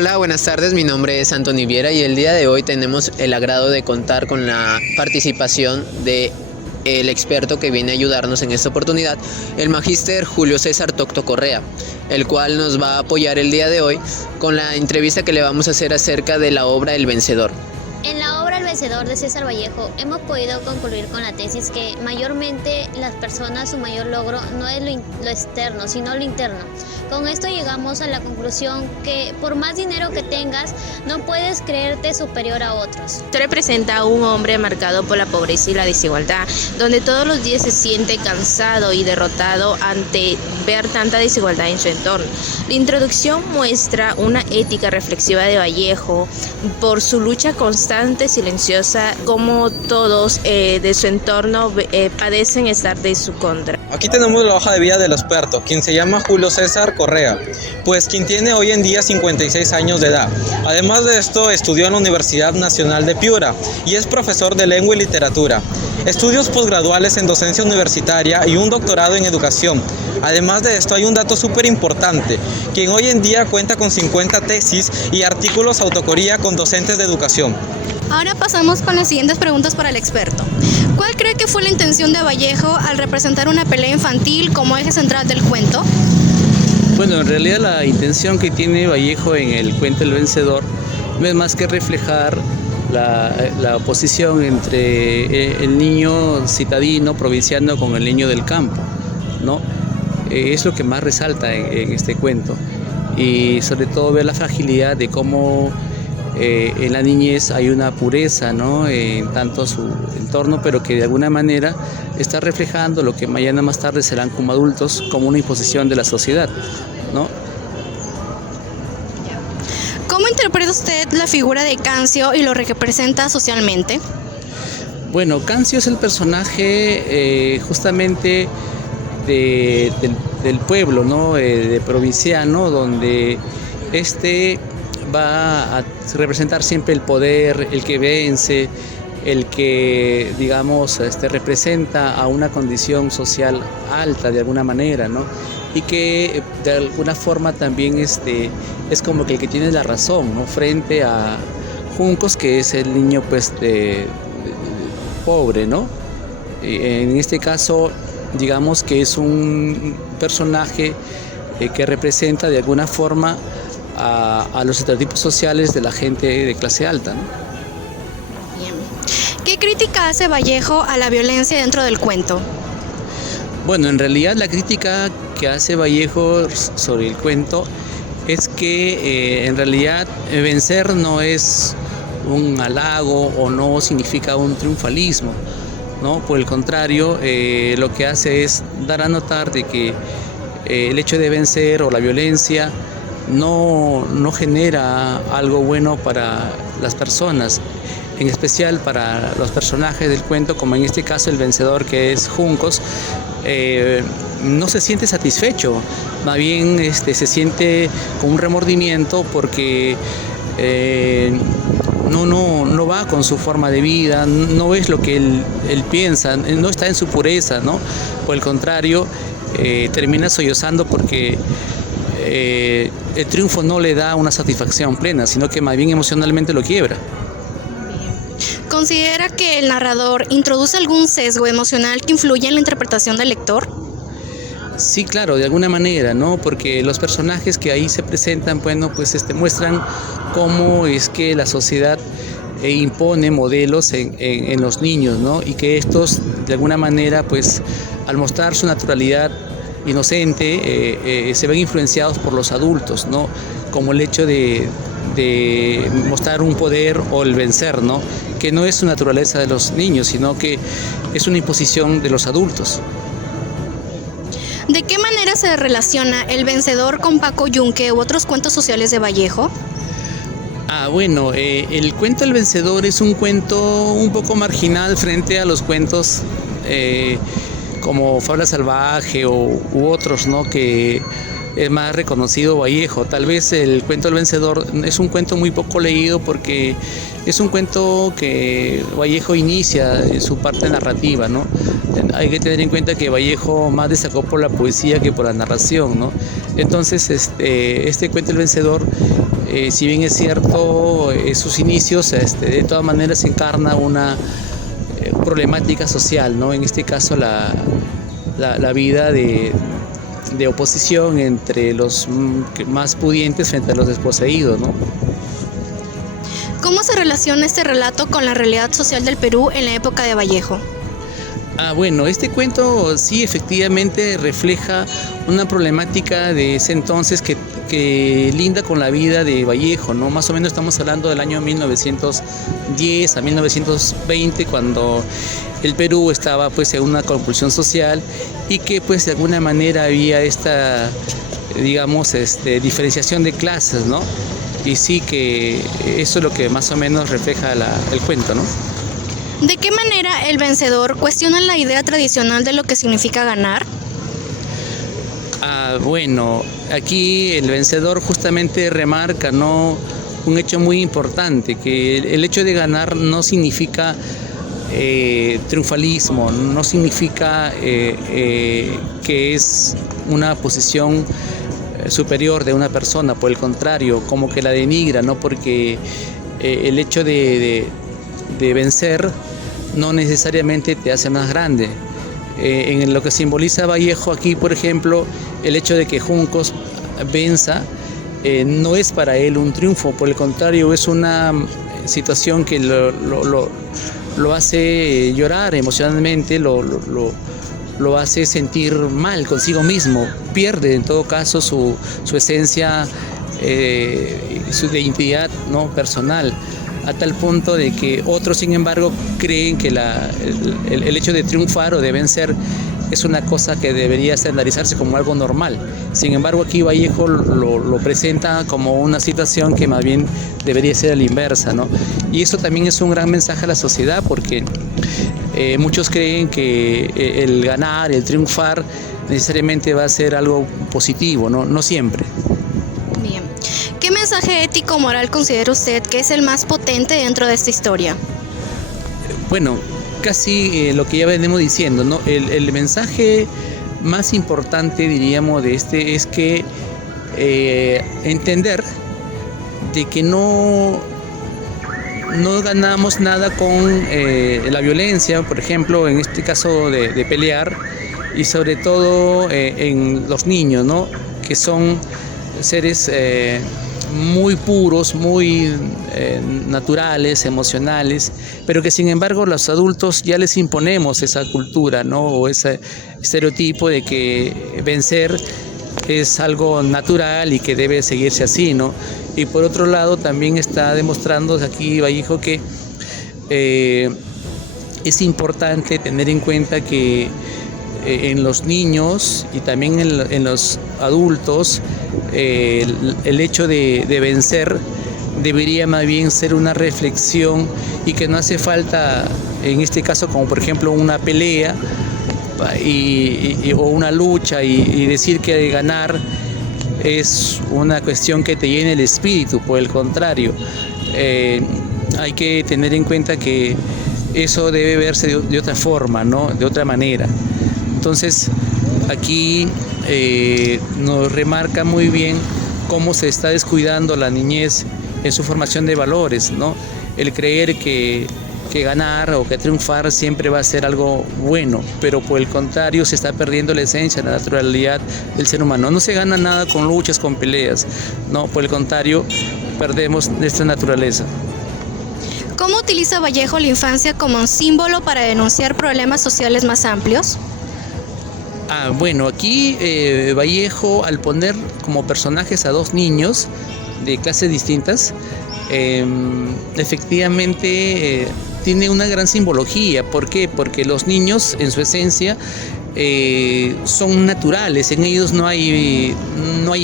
Hola, buenas tardes. Mi nombre es Anthony Viera y el día de hoy tenemos el agrado de contar con la participación de el experto que viene a ayudarnos en esta oportunidad, el magíster Julio César Tocto Correa, el cual nos va a apoyar el día de hoy con la entrevista que le vamos a hacer acerca de la obra El Vencedor. En la obra El Vencedor de César Vallejo hemos podido concluir con la tesis que mayormente las personas, su mayor logro no es lo externo, sino lo interno. Con esto llegamos a la conclusión que por más dinero que tengas, no puedes creerte superior a otros. Esto representa a un hombre marcado por la pobreza y la desigualdad, donde todos los días se siente cansado y derrotado ante ver tanta desigualdad en su entorno. La introducción muestra una ética reflexiva de Vallejo por su lucha constante, silenciosa, como todos de su entorno padecen estar de su contra. Aquí tenemos la hoja de vida del experto, quien se llama Julio César Correa, pues quien tiene hoy en día 56 años de edad. Además de esto, estudió en la Universidad Nacional de Piura y es profesor de lengua y literatura. Estudios posgraduales en docencia universitaria y un doctorado en educación. Además de esto, hay un dato súper importante, quien hoy en día cuenta con 50 tesis y artículos autoría con docentes de educación. Ahora pasamos con las siguientes preguntas para el experto. ¿Cuál cree que fue la intención de Vallejo al representar una pelea infantil como eje central del cuento? Bueno, en realidad la intención que tiene Vallejo en el cuento El Vencedor no es más que reflejar la oposición entre el niño citadino, provinciano, con el niño del campo, ¿no? Es lo que más resalta en este cuento, y sobre todo ver la fragilidad de cómo en la niñez hay una pureza, ¿no?, en tanto su entorno, pero que de alguna manera está reflejando lo que mañana más tarde serán como adultos, como una imposición de la sociedad, ¿no? ¿Cómo interpreta usted la figura de Cancio y lo que representa socialmente? Bueno, Cancio es el personaje justamente del pueblo, ¿no?, de provinciano, donde va a representar siempre el poder, el que vence, el que, digamos, representa a una condición social alta de alguna manera, ¿no? Y que de alguna forma también es como que el que tiene la razón, ¿no?, frente a Juncos, que es el niño pues pobre, ¿no? En este caso, digamos que es un personaje que representa de alguna forma a los estereotipos sociales de la gente de clase alta, ¿no? Bien. ¿Qué crítica hace Vallejo a la violencia dentro del cuento? Bueno, en realidad la crítica que hace Vallejo sobre el cuento es que en realidad vencer no es un halago o no significa un triunfalismo, ¿no? Por el contrario, lo que hace es dar a notar de que el hecho de vencer o la violencia no genera algo bueno para las personas, en especial para los personajes del cuento, como en este caso el vencedor, que es Juncos. No se siente satisfecho, más bien se siente con un remordimiento porque no va con su forma de vida, no es lo que él piensa, no está en su pureza, ¿no? Por el contrario, termina sollozando porque el triunfo no le da una satisfacción plena, sino que más bien emocionalmente lo quiebra. ¿Considera que el narrador introduce algún sesgo emocional que influye en la interpretación del lector? Sí, claro, de alguna manera, ¿no? Porque los personajes que ahí se presentan, bueno, pues muestran cómo es que la sociedad impone modelos en los niños, ¿no? Y que estos, de alguna manera, pues al mostrar su naturalidad inocente, se ven influenciados por los adultos, ¿no? Como el hecho de mostrar un poder o el vencer, ¿no? Que no es su naturaleza de los niños, sino que es una imposición de los adultos. ¿De qué manera se relaciona El Vencedor con Paco Yunque u otros cuentos sociales de Vallejo? Bueno, el cuento El Vencedor es un cuento un poco marginal frente a los cuentos como Fábula Salvaje u otros, ¿no?, que es más reconocido Vallejo. Tal vez el cuento El Vencedor es un cuento muy poco leído porque es un cuento que Vallejo inicia en su parte narrativa, ¿no? Hay que tener en cuenta que Vallejo más destacó por la poesía que por la narración, ¿no? Entonces, este cuento El Vencedor si bien es cierto, sus inicios de todas maneras encarna una problemática social, ¿no? En este caso la vida de oposición entre los más pudientes frente a los desposeídos, ¿no? ¿Cómo se relaciona este relato con la realidad social del Perú en la época de Vallejo? Bueno, este cuento sí efectivamente refleja una problemática de ese entonces que linda con la vida de Vallejo, ¿no? Más o menos estamos hablando del año 1910 a 1920, cuando el Perú estaba pues en una convulsión social y que pues de alguna manera había esta, digamos, diferenciación de clases, ¿no? Y sí que eso es lo que más o menos refleja el cuento, ¿no? ¿De qué manera el vencedor cuestiona la idea tradicional de lo que significa ganar? Bueno, aquí el vencedor justamente remarca, ¿no?, un hecho muy importante, que el hecho de ganar no significa triunfalismo, no significa que es una posición superior de una persona, por el contrario, como que la denigra, ¿no? Porque el hecho de vencer no necesariamente te hace más grande. En lo que simboliza Vallejo aquí, por ejemplo, el hecho de que Juncos venza no es para él un triunfo, por el contrario, es una situación que lo hace llorar emocionalmente, lo hace sentir mal consigo mismo, pierde en todo caso su esencia, su identidad, ¿no?, personal, a tal punto de que otros, sin embargo, creen que el hecho de triunfar o de vencer es una cosa que debería estandarizarse como algo normal. Sin embargo, aquí Vallejo lo presenta como una situación que más bien debería ser a la inversa, ¿no? Y eso también es un gran mensaje a la sociedad, porque muchos creen que el ganar, el triunfar, necesariamente va a ser algo positivo, ¿no? No siempre. Bien. ¿Qué mensaje ético moral considera usted que es el más potente dentro de esta historia? Bueno, casi lo que ya venimos diciendo, ¿no? El mensaje más importante, diríamos, de es que entender de que no ganamos nada con la violencia, por ejemplo, en este caso de pelear, y sobre todo en los niños, ¿no?, que son seres muy puros, muy naturales, emocionales, pero que sin embargo los adultos ya les imponemos esa cultura, ¿no?, o ese estereotipo de que vencer es algo natural y que debe seguirse así, ¿no? Y por otro lado también está demostrando aquí Vallejo que es importante tener en cuenta que en los niños y también en los adultos el hecho de vencer debería más bien ser una reflexión, y que no hace falta, en este caso, como por ejemplo una pelea o una lucha y decir que ganar es una cuestión que te llene el espíritu. Por el contrario, hay que tener en cuenta que eso debe verse de otra forma, ¿no?, de otra manera. Entonces aquí nos remarca muy bien cómo se está descuidando la niñez en su formación de valores, ¿no? El creer que ganar o que triunfar siempre va a ser algo bueno, pero por el contrario se está perdiendo la esencia, la naturalidad del ser humano. No se gana nada con luchas, con peleas, no, por el contrario, perdemos nuestra naturaleza. ¿Cómo utiliza Vallejo la infancia como un símbolo para denunciar problemas sociales más amplios? Bueno, aquí Vallejo, al poner como personajes a dos niños de clases distintas, efectivamente tiene una gran simbología. ¿Por qué? Porque los niños en su esencia son naturales, en ellos no hay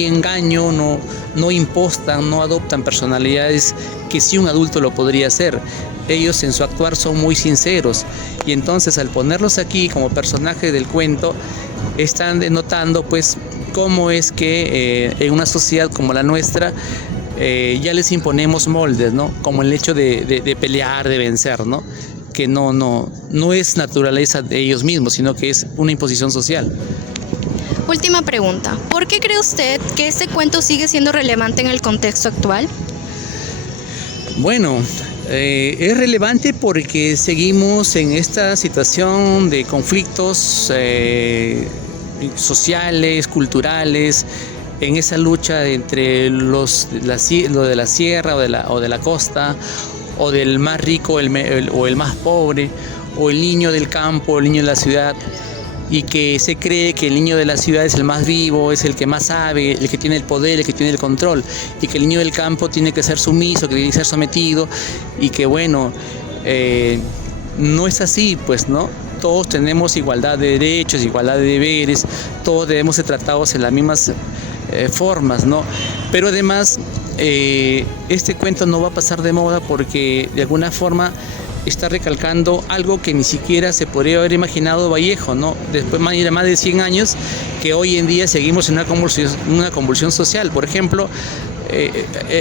engaño, no impostan, no adoptan personalidades que sí un adulto lo podría hacer. Ellos en su actuar son muy sinceros, y entonces al ponerlos aquí como personajes del cuento están denotando pues cómo es que en una sociedad como la nuestra ya les imponemos moldes, ¿no? Como el hecho de pelear, de vencer, ¿no? Que no es naturaleza de ellos mismos, sino que es una imposición social. Última pregunta. ¿Por qué cree usted que este cuento sigue siendo relevante en el contexto actual? Bueno, es relevante porque seguimos en esta situación de conflictos sociales, culturales, en esa lucha entre lo de la sierra o de la costa, o del más rico o el más pobre, o el niño del campo o el niño de la ciudad, y que se cree que el niño de la ciudad es el más vivo, es el que más sabe, el que tiene el poder, el que tiene el control, y que el niño del campo tiene que ser sumiso, que tiene que ser sometido, y que bueno, no es así, pues, ¿no? Todos tenemos igualdad de derechos, igualdad de deberes, todos debemos ser tratados en las mismas formas, ¿no? Pero además, este cuento no va a pasar de moda porque de alguna forma está recalcando algo que ni siquiera se podría haber imaginado Vallejo, ¿no? Después de más de 100 años, que hoy en día seguimos en una convulsión social. Por ejemplo,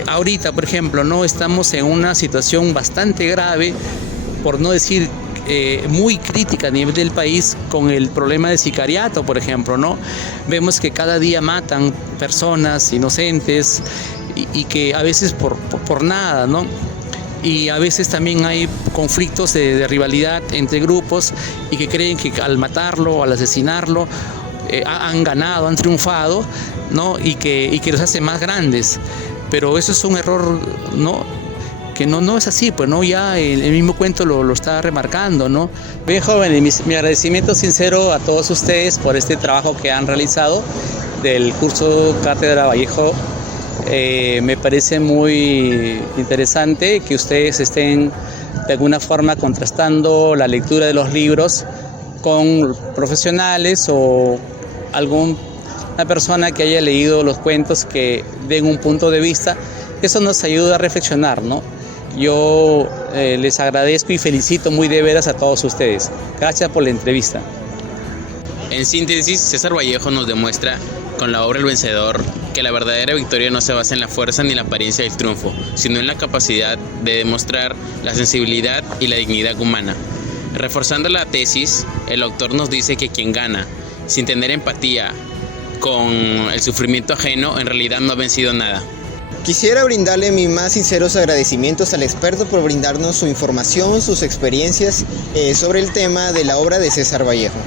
ahorita, por ejemplo, ¿no? Estamos en una situación bastante grave, por no decir muy crítica a nivel del país, con el problema de sicariato, por ejemplo, ¿no? Vemos que cada día matan personas inocentes y que a veces por nada, ¿no? Y a veces también hay conflictos de rivalidad entre grupos y que creen que al matarlo o al asesinarlo han ganado, han triunfado, ¿no? Y que los hace más grandes. Pero eso es un error, ¿no? Que no es así, pues no, ya el mismo cuento lo está remarcando, ¿no? Bien, jóvenes, mi agradecimiento sincero a todos ustedes por este trabajo que han realizado del curso Cátedra Vallejo. Me parece muy interesante que ustedes estén de alguna forma contrastando la lectura de los libros con profesionales o alguna persona que haya leído los cuentos que den un punto de vista. Eso nos ayuda a reflexionar, ¿no? Yo les agradezco y felicito muy de veras a todos ustedes. Gracias por la entrevista. En síntesis, César Vallejo nos demuestra con la obra El Vencedor que la verdadera victoria no se basa en la fuerza ni la apariencia del triunfo, sino en la capacidad de demostrar la sensibilidad y la dignidad humana. Reforzando la tesis, el autor nos dice que quien gana, sin tener empatía con el sufrimiento ajeno, en realidad no ha vencido nada. Quisiera brindarle mis más sinceros agradecimientos al experto por brindarnos su información, sus experiencias sobre el tema de la obra de César Vallejo.